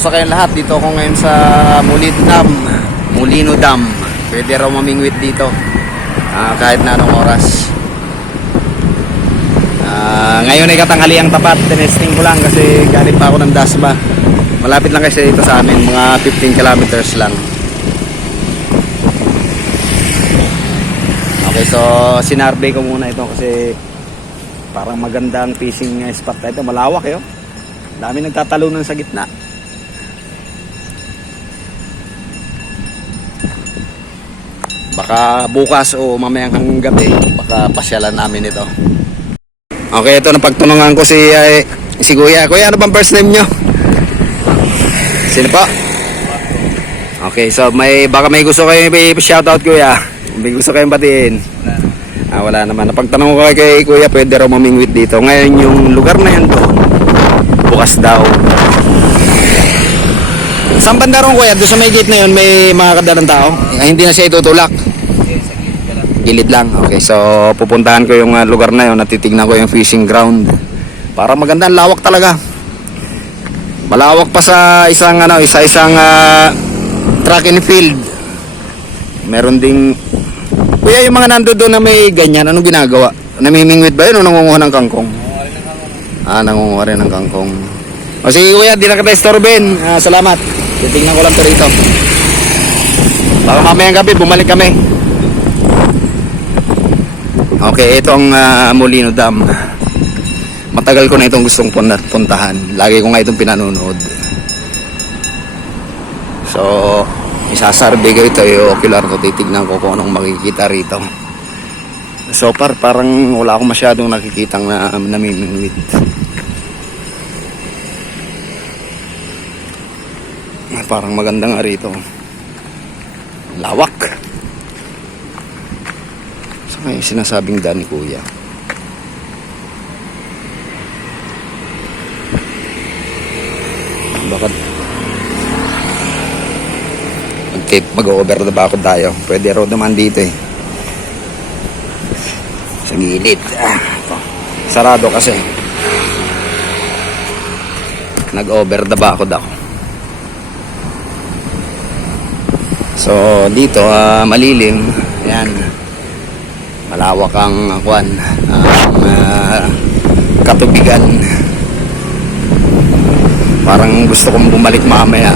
Kamusta kayong lahat? Dito ako ngayon sa Molino Dam. Pwede raw mamingwit dito kahit na anong oras. Ngayon ay katanghaliang tapat. Tinesting ko lang kasi galing pa ako ng Dasma. Malapit lang kasi dito sa amin, mga 15 kilometers lang. Okay, so sinarvey ko muna ito kasi parang magandang fishing spot ito. Malawak eh, oh. Dami nagtatalunan sa gitna. Baka bukas o mamayang gabi, baka pasyalan namin ito. Okay, ito napagtunungan ko si Kuya. Kuya, ano bang first name nyo? Sino po? Okay, so baka may gusto kayo i-shoutout, Kuya. May gusto kayong batiin. Wala naman. Napagtanong ko kay Kuya, pwede raw mamingwit dito. Ngayon yung lugar na yan doon, bukas daw. Saan banda ron, Kuya? Doon sa may gate na yun, may mga kadalang tao? Hindi na siya itutulak? Gilid lang. Okay, so pupuntahan ko yung lugar na yun. Natitignan ko yung fishing ground. Para maganda, lawak talaga. Malawak pa sa isang track and field. Meron ding Kuya, yung mga nando doon na may ganyan, anong ginagawa? Namimingwit ba yun o nangunguha ng kangkong? Nangunguha rin ng kangkong. O sige Kuya, di na kita istorbin. Salamat. Titingnan ko lang to rito. Baka mamayang gabi, bumalik kami. Okay, ito ang Molino Dam. Matagal ko na itong gustong puntahan. Lagi ko nga itong pinanonood. So isasarvey ko ito yung ocular ko, titignan ko kung anong makikita rito. So parang wala akong masyadong nakikitang namimingwit. Parang maganda nga rito, lawak. So may sinasabing daan ni Kuya. Bakit mag-over the back tayo? Pwede raw naman dito eh, sa gilid. Sarado kasi, nag-over the back ako. So dito malilim. Ayan, malawak ang katubigan. Parang gusto kong bumalik mamaya.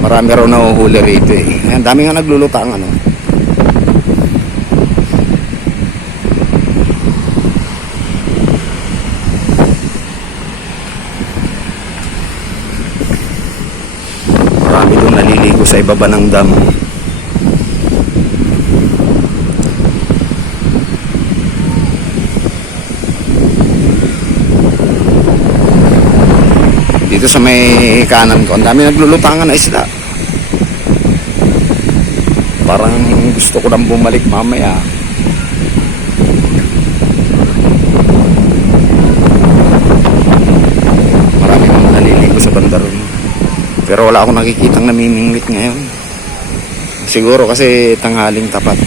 Marami raw nahuhuli rito eh. Ayan, dami nga naglulutang Marami doon naliligo sa ibaba ng dam. Dito sa may kanan ko, ang dami naglulutangan na isda. Parang gusto ko nang bumalik mamaya. Marami nang naliligo sa banda ron. Pero wala akong nakikitang namimingwit ngayon. Siguro kasi tanghaling tapat.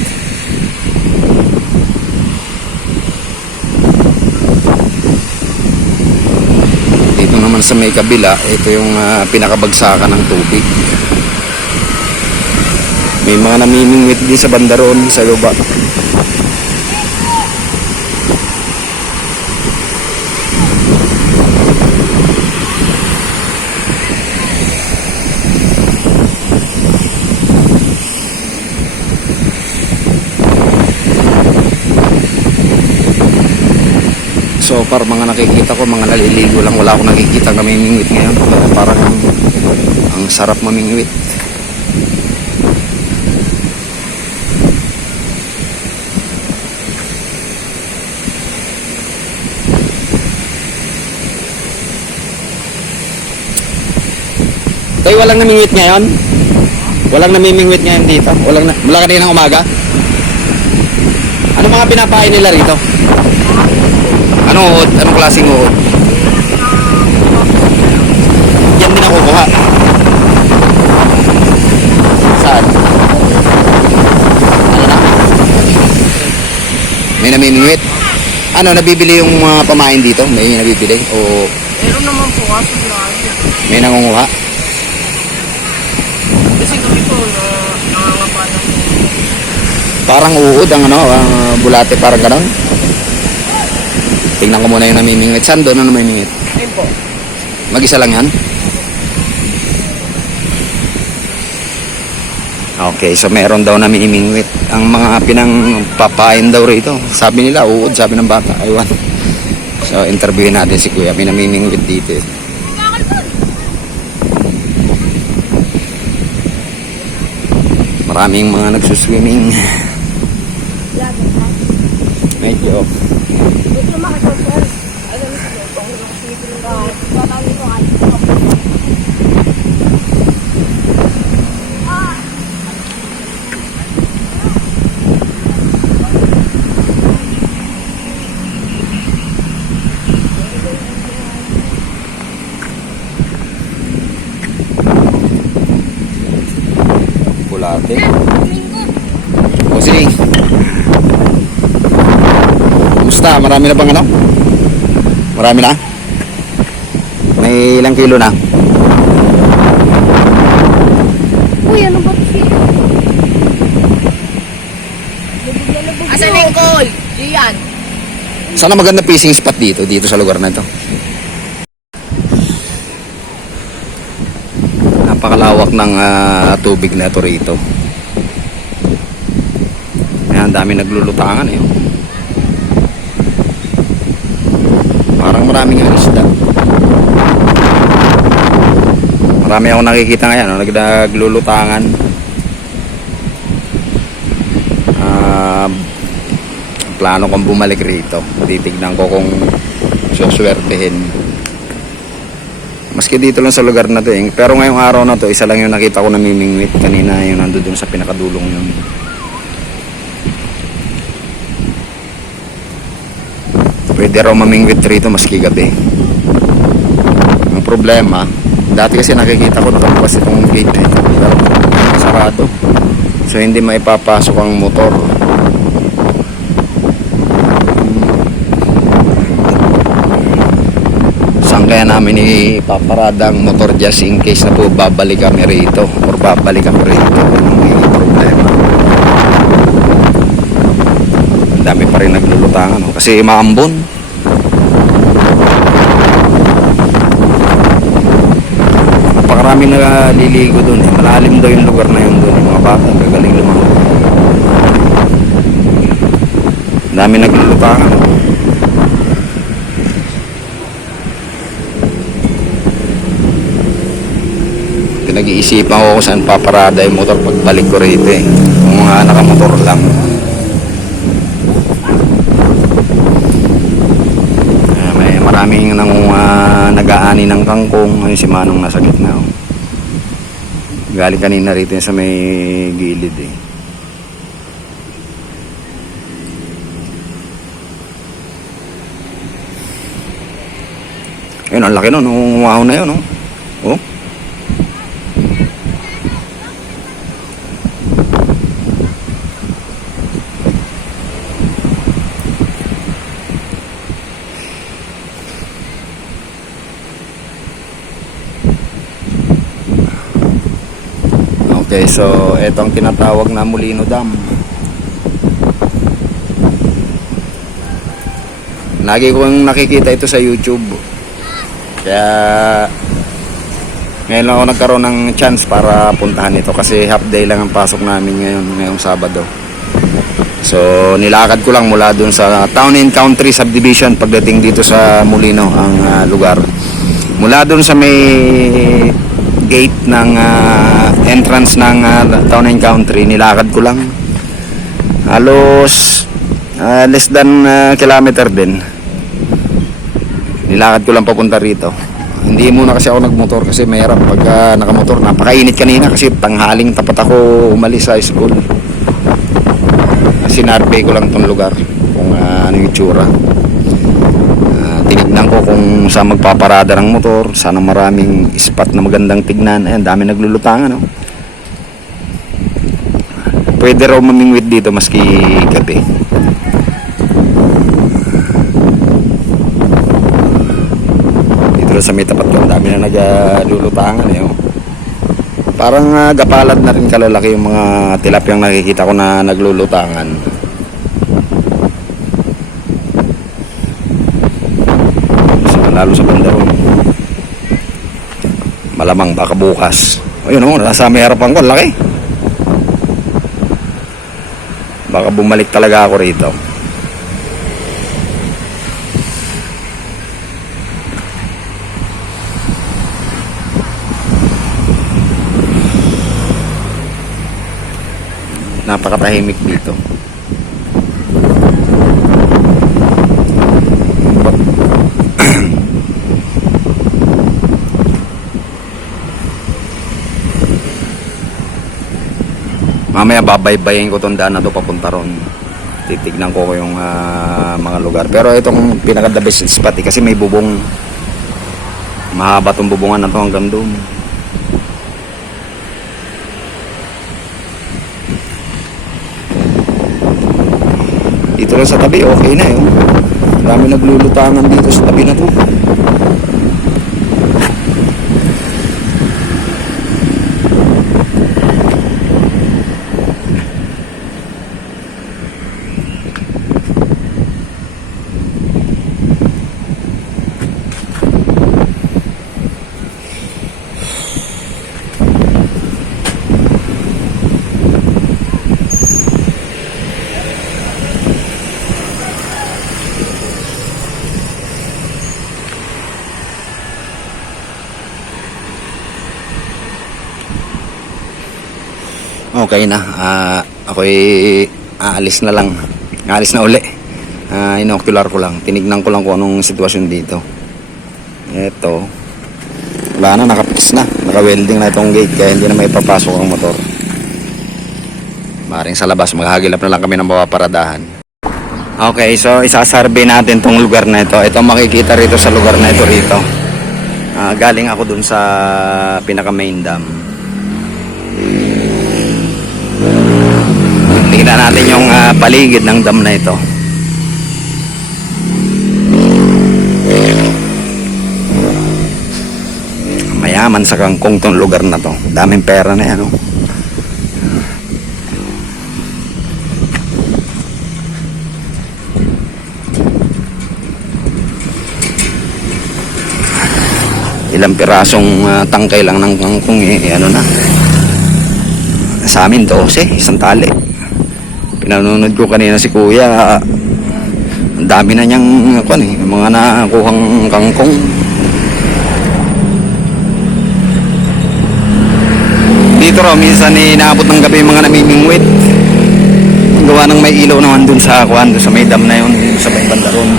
Dito naman sa may kabila, ito yung pinakabagsakan ng tubig. May mga namimingwit din sa banda ron, sa luba. So para mga nakikita ko, mga naliligo lang. Wala akong nakikita namimingwit ngayon. Parang ang sarap mamingwit. Tayo walang namimingwit ngayon? Walang namimingwit ngayon dito? Wala kaninang umaga? Ano mga pinapain nila rito? Anong uod? Anong klaseng uod? Yan din ako kuha. Saan? Ano na? May namimingwit? Ano, nabibili yung mga pamain dito? May nabibili? O Meron naman po kaso lagi. may nangunguha? Kasi kami po, nangangapanan. Parang uod ang ano, bulate, parang gano'n. Tingnan ko muna yung namimingwit. Saan doon na namimingwit? Ayun po. Mag-isa lang yan? Okay, so meron daw namimingwit. Ang mga pinangpapain daw rito. Sabi nila, uod, sabi ng bata. Aywan. So, interviewin natin si Kuya. May namimingwit dito. Maraming mga nagsuswimming. Medyo. Bulate. Bossing. Kumusta? Marami na bang ano? Marami na? May ilang kilo na? Uy, ano ba ito? Asan na yung call? Diyan. Sana maganda fishing spot dito sa lugar na ito. Napakalawak ng tubig na ito rito. Ayan, ang dami naglulutangan eh. Parang maraming ang isda. Marami akong nakikita ngayon, no? Naglulutangan. Plano kong bumalik rito. Titignan ko kung suswertehin. Maski dito lang sa lugar na to eh. Pero ngayong araw na to, isa lang yung nakita ko namimingwit. Kanina yung nandun sa pinakadulong yun. Pwede raw mamingwit rito maski gabi. Ang problema, dati kasi nakikita ko nakabukas itong gate na ito. Pero sarado. So hindi maipapasok ang motor. Saan kaya namin ipaparada ang motor just in case na po babalik kami rito or babalik kami rito. Ang problema. Ang dami pa rin naglulutangan, no? Kasi maambon. Napakarami na liligo dun eh. Malalim daw yung lugar na yun dun. Yung mga bata gagaling lumangoy. Ang dami naglulutangan, no? Nag-iisipan ko kung saan paparada yung motor pagbalik ko rito eh. Kung mga nakamotor lang. May maraming nag-aani ng kangkong. Ayun si Manong nasa gitna. Oh. Galing kanina rito sa may gilid eh. Ayun, ang laki nun. Umahaw na yun. Oh. Okay, so ito ang tinatawag na Molino Dam. Lagi kong nakikita ito sa YouTube. Kaya ngayon lang ako nagkaroon ng chance para puntahan ito kasi half day lang ang pasok namin ngayong Sabado. So nilakad ko lang mula dun sa Town and Country Subdivision pagdating dito sa Molino ang lugar. Mula dun sa may gate ng entrance ng Town and Country, nilakad ko lang halos less than kilometer din. Nilakad ko lang papunta rito. Hindi muna kasi ako nagmotor kasi mahirap pag nakamotor. Napakainit kanina kasi tanghaling tapat ako umalis sa school. Sinarvey ko lang tong lugar kung ano yung itsura. Tinignan ko kung saan magpaparada ng motor, sana maraming spot na magandang tignan. Ayan, dami naglulutangan, no? Pwede raw mamingwit dito maski gabi. sa may tapat ko, ang dami na naglulutangan eh. Oh. Parang gapalad na rin kalalaki yung mga tilapiyang nakikita ko na naglulutangan. Lalo sa bandaro. Malamang baka bukas. Ayun oh, nasa may harapan ko, laki. Baka bumalik talaga ako rito. Napakatahimik dito. Mamaya babaybayin ko tong daan na to papunta ron. Titignan ko yung mga lugar. Pero itong pinaka the best spot kasi may bubong. Mahaba tong bubungan na to hanggang doon. Dito lang sa tabi, okay na yun. Marami naglulutangan dito sa tabi na to. Okay na, ako'y aalis na lang. Aalis na uli. Inocular ko lang. Tinignan ko lang kung anong sitwasyon dito. Eto. Wala na, nakapix na. Naka-welding na itong gate kaya hindi na may papasok ang motor. Maring sa labas, maghahagilap na lang kami ng bawaparadahan. Okay, so isasurvey natin tong lugar na ito. Ito makikita rito sa lugar na ito rito. Galing ako dun sa pinaka main dam. Tingnan natin yung paligid ng dam na ito. Mayaman sa kangkong tong lugar na to. Daming pera na yan. Oh. Ilang pirasong tangkay lang ng kangkong ano na. Sa amin 12, isang tali. Pinanonood ko kanina si Kuya. Ang dami na niyang mga nakuhang kangkong. Dito raw minsan inaabot ng gabi yung mga namimingwit. Gawa ng may ilaw naman dun sa dun sa may dam na yun, sa may banda ron.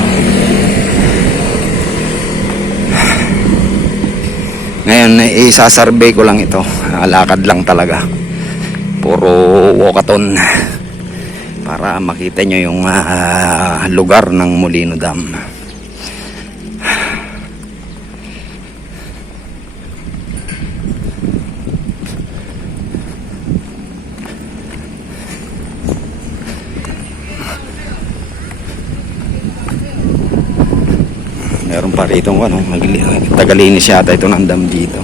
Ngayon isasurvey ko lang ito. Lakad lang talaga. Puro walkathon para makita nyo yung lugar ng Molino Dam. Meron pa rito tagalinis yata ito ng dam dito.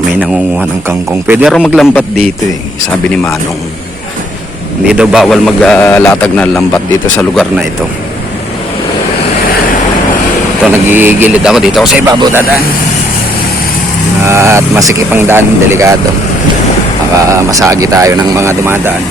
May nangunguha ng kangkong. Pwede raw maglambat dito eh, sabi ni Manong. Hindi daw bawal maglatag na lambat dito sa lugar na ito. Ito, nagigilid ako dito sa ibabaw dadaan. At masikip ang daan, delikado. Baka masagi tayo ng mga dumadaan.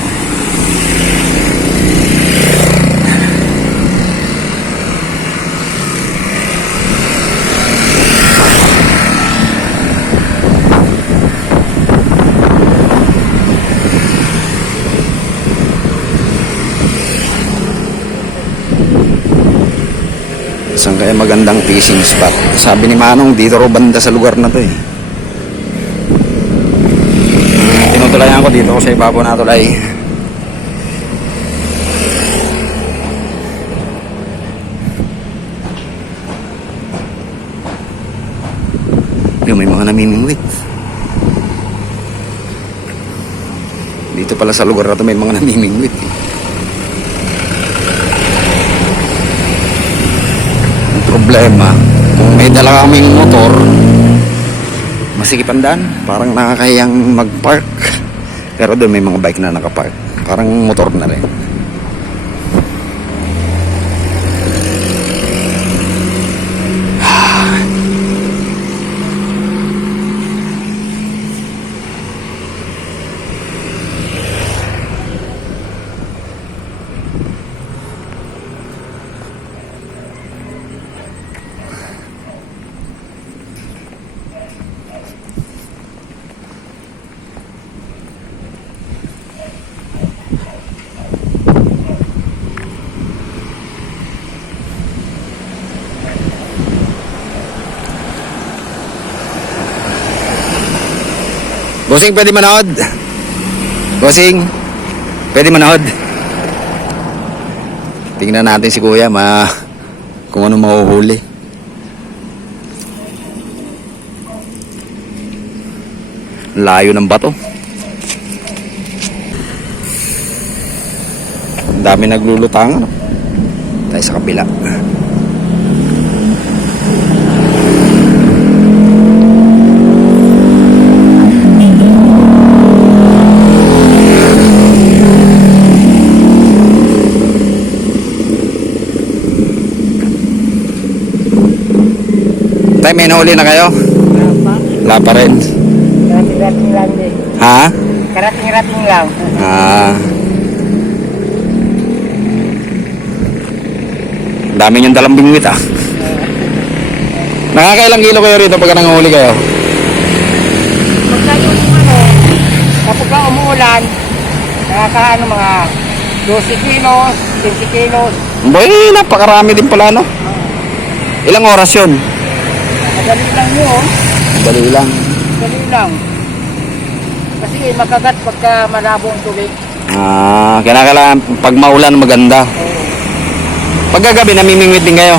Saan kaya magandang fishing spot? Sabi ni Manong dito raw banda sa lugar na to eh. Tinutulayan ko dito ko sa ibabaw na tulay. Yung may mga namimingwit. Dito pala sa lugar na to may mga namimingwit. Ang problema, kung may dala kaming motor, masikip ang daan. Parang nakakahiyang mag-park. Pero doon may mga bike na nakapark. Parang motor na rin. Bossing, pwede manood? Bossing, pwede manood? Tingnan natin si Kuya kung ano mahuhuli. Layo ng bato. Ang dami naglulutang. Tayo sa kabila. Tay, may nahuli na kayo? Wala pa rin. Karating-rating lang din. Ha? Karating-rating lang. Dami niyong dalang bingwit ah. Nakakailang kilo kayo rito pagka nangahuli kayo? Pagka yung kapag umuulan, nakakaano mga 12 kilos, 20 kilos. Boy, napakarami din pala no? Ilang oras yun? Madali lang yun. Dali lang. Madali lang. Kasi makagat pagka malabo ang tubig. Kailangan pag maulan maganda. Pagkagabi namimingwit din kayo?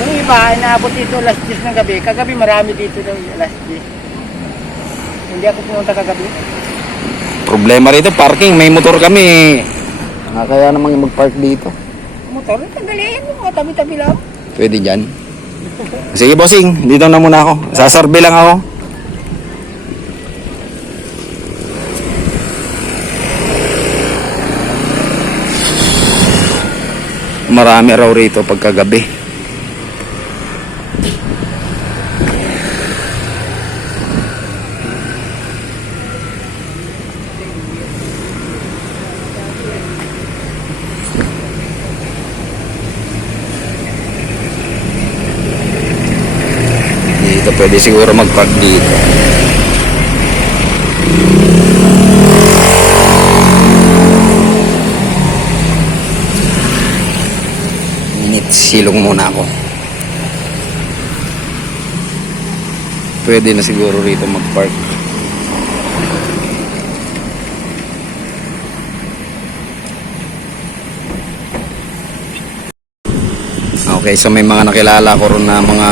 Yung iba, inaabot dito alas 10 ng gabi. Kagabi marami dito daw alas 10. Hindi ako pumunta kagabi. Problema rito, parking. May motor kami. Kaya namang mag-park dito. Motor, tanggalin mo. Tabi-tabi lang. Pwede dyan. Sige bossing, dito na muna ako. Sasurvey lang ako. Marami raw rito pagkagabi. Dito pwede siguro mag-park dito. Silong muna ako. Pwede na siguro rito mag-park. Okay, so may mga nakilala ko ron na mga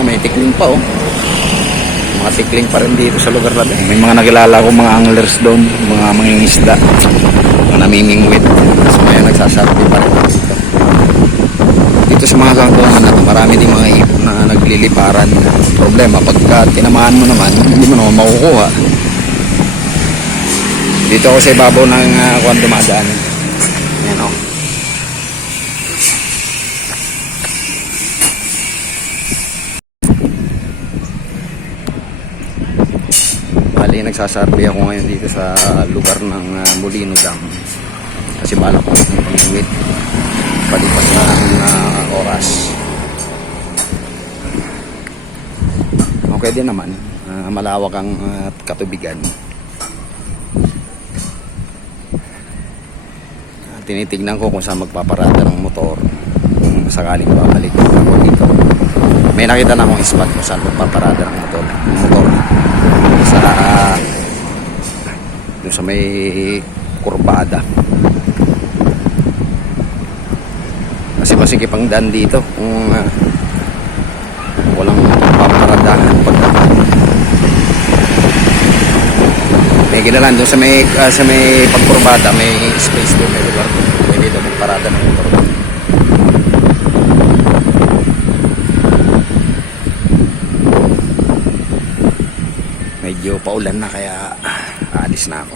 may tikling pa oh. Mga tikling pa rin dito sa lugar natin. May mga nakilala ko mga anglers doon, mga mangingisda, mga namimingwit. So may nagsasabi pa rin dito. Dito sa mga kangkungan na to, marami din mga ipon na nagliliparan. Problema, pagka tinamaan mo naman, hindi mo naman makukuha. Dito ako sa ibabaw ng kuwan dumadaan. Ayan o. Bali, nagsasarbi ako ngayon dito sa lugar ng Molino Dam. Kasi balak ko ng pangingwit. Palipas na ang oras. Okay din naman. Malawak ang katubigan. Tinitignan ko kung saan magpaparada ng motor kung sakaling babalik ako dito. May nakita na akong spot kung saan magpaparada ng motor sa doon sa may kurbada. Kasi masikip ang daan dito kung walang paparadahan pagdating. May ginalan doon sa may pagkurbada, may space doon, may lugar doon. Pwede doon magparada ng motor. Medyo paulan na kaya aalis na ako.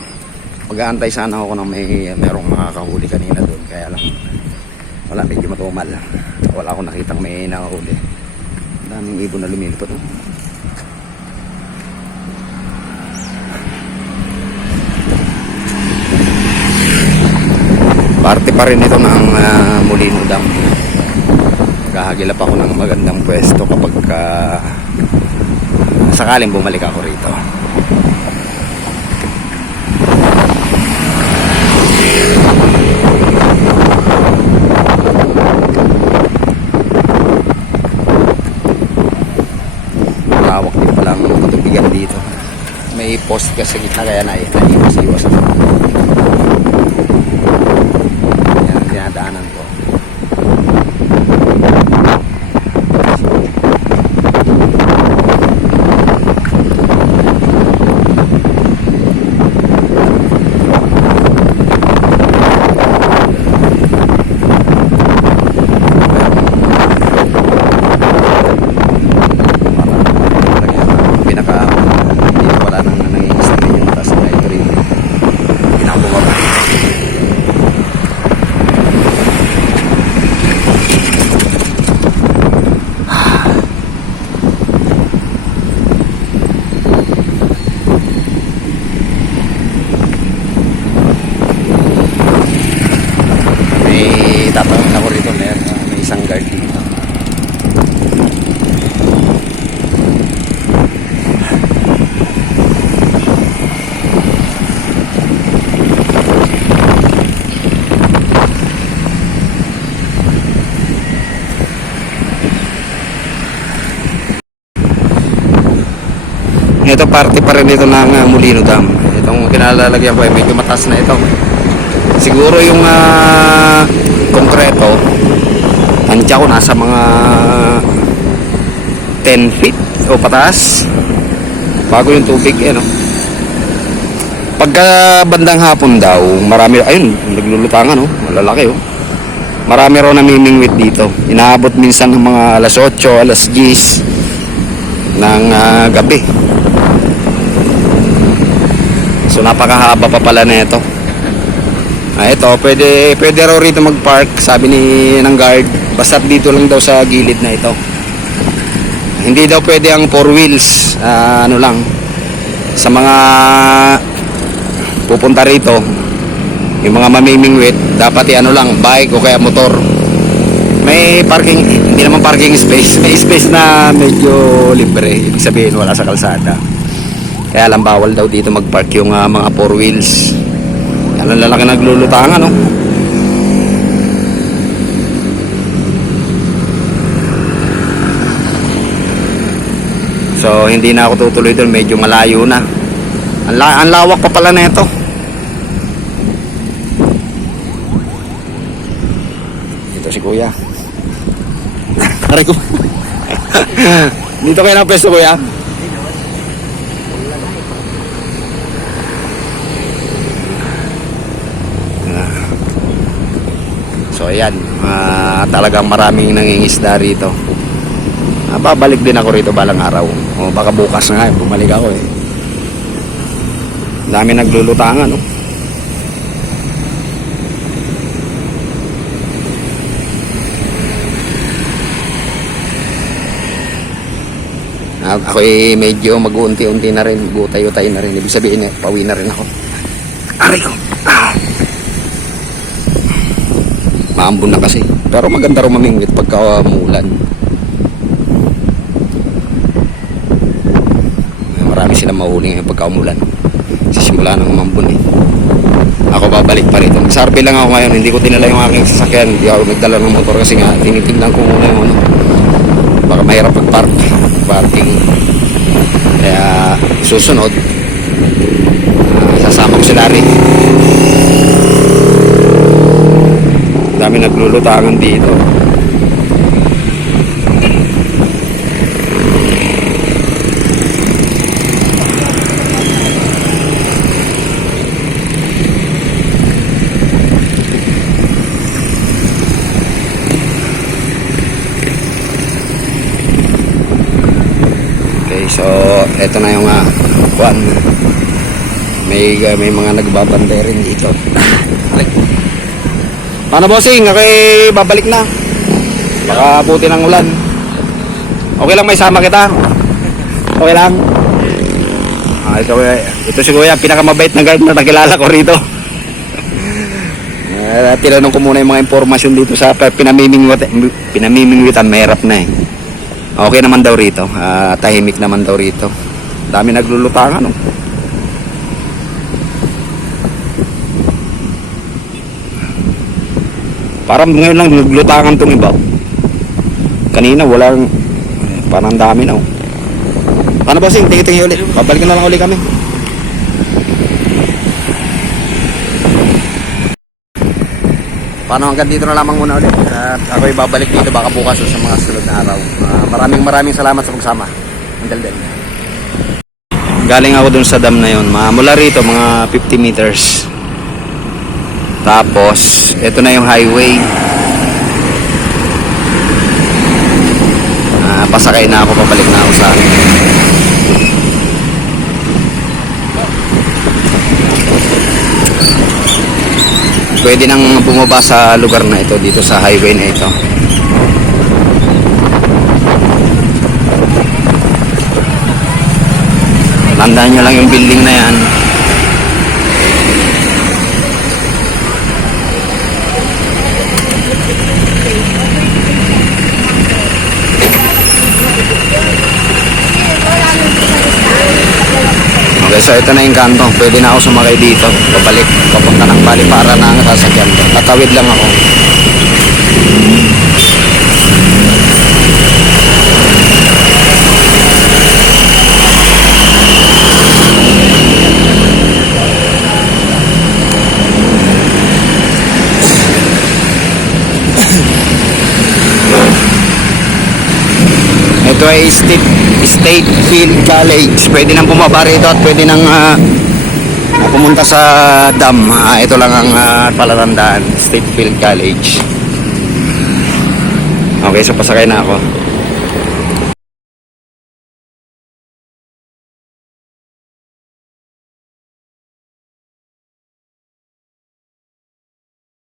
Mag-aantay sana ako ng merong makakahuli kanina doon, kaya lang wala, medyo matumal. Wala akong nakitang may nakahuli. Daming ibon na lumilipot. Parte pa rin ito ng Molino Dam. Kahagilap ako ng magandang pwesto kapag sakaling bumalik ako rito. Malawak din palang katubigan dito. May post kasi sa gitna kaya naiwas-iwas ako. Yan ang dinadaanan ko. Tatanong ako rito, may isang guard dito. Ito parte pa rin ito ng Molino Dam. Itong kinalalagyan ko ay medyo mataas na ito. Siguro yung konkreto, tansya ko nasa mga 10 feet o pataas bago yung tubig, no? Pagka bandang hapon daw, marami, ayun, naglulutangan, no? Malalaki, oh. Marami raw namimingwit dito. Inaabot minsan ng mga alas 8, alas 10 ng gabi. So napakahaba pa pala na ito. Ito, pwede raw rito mag-park, sabi ng guard. Basta dito lang daw sa gilid na ito. Hindi daw pwede ang 4 wheels. Ano lang, sa mga pupunta rito, yung mga mamimingwit, dapat ano lang, bike o kaya motor. May parking, hindi naman parking space. May space na medyo libre. Ibig sabihin wala sa kalsada. Kaya lang bawal daw dito mag-park yung mga 4 wheels. Yan ang lalaki naglulutangan, no? So hindi na ako tutuloy doon, medyo malayo na. Ang lawak pa pala na ito. Ito si kuya. Aray ko. Dito kayo ng pwesto, kuya. So ayan, talagang maraming nangingisda rito. Babalik din ako rito balang araw. O baka bukas na nga, bumalik ako eh. Dami naglulutangan, no? Ako eh medyo mag-unti-unti na rin, gutay-utay na rin. Ibig sabihin, pauwi na rin ako. Aray ko! Maambon na kasi. Pero maganda rin mamingwit pagka umuulan. Marami silang mahuli ngayon pagka umulan. Sisimula ng umambon eh. Ako babalik pa rito. Sarpi lang ako ngayon. Hindi ko dinala yung aking sasakyan. Hindi ako nagdala ng motor kasi nga tinitignan ko muna yung ano. Baka mahirap parking. Kaya susunod Sasama ko si Larry. Dami naglulutangan dito. Okay, so eto na yung kuan. May mga nagbabantay rin dito. Paano bossing? Okay, babalik na. Baka buti ng ulan. Okay lang may sama kita. Okay lang. Ito si Kuya, pinakamabait na guard na nakilala ko rito. Tinanong ko muna yung mga impormasyon dito sa pinamimingwitan. Mahirap na eh. Okay naman daw rito. Tahimik naman daw rito. Dami naglulutangan. No? Parang ngayon lang naglutangan tong iba. Kanina walang, parang dami na. Paano ba sing? Tingi-tingi ulit. Babalikan na lang ulit kami. Paano hanggang dito na lamang muna ulit. At ako'y babalik dito baka bukas o sa mga sunod na araw. Maraming salamat sa pagsama. Until then. Galing ako dun sa dam na yun. Mula rito mga 50 meters. Tapos, ito na yung highway. Pasakay na ako, pabalik na ako sa akin. Pwede nang bumaba sa lugar na ito, dito sa highway na ito. Tandaan nyo lang yung building na yan. Okay, so ito na yung kanto. Pwede na ako sumakay dito. Pabalik, papunta ng Bali para na ang sasakyan ko. Tatawid lang ako. Ito ay State Field College. Pwede nang bumaba rito at pwede nang pumunta sa dam. Ito lang ang palatandaan, State Field College. Okay, so pasakay na ako.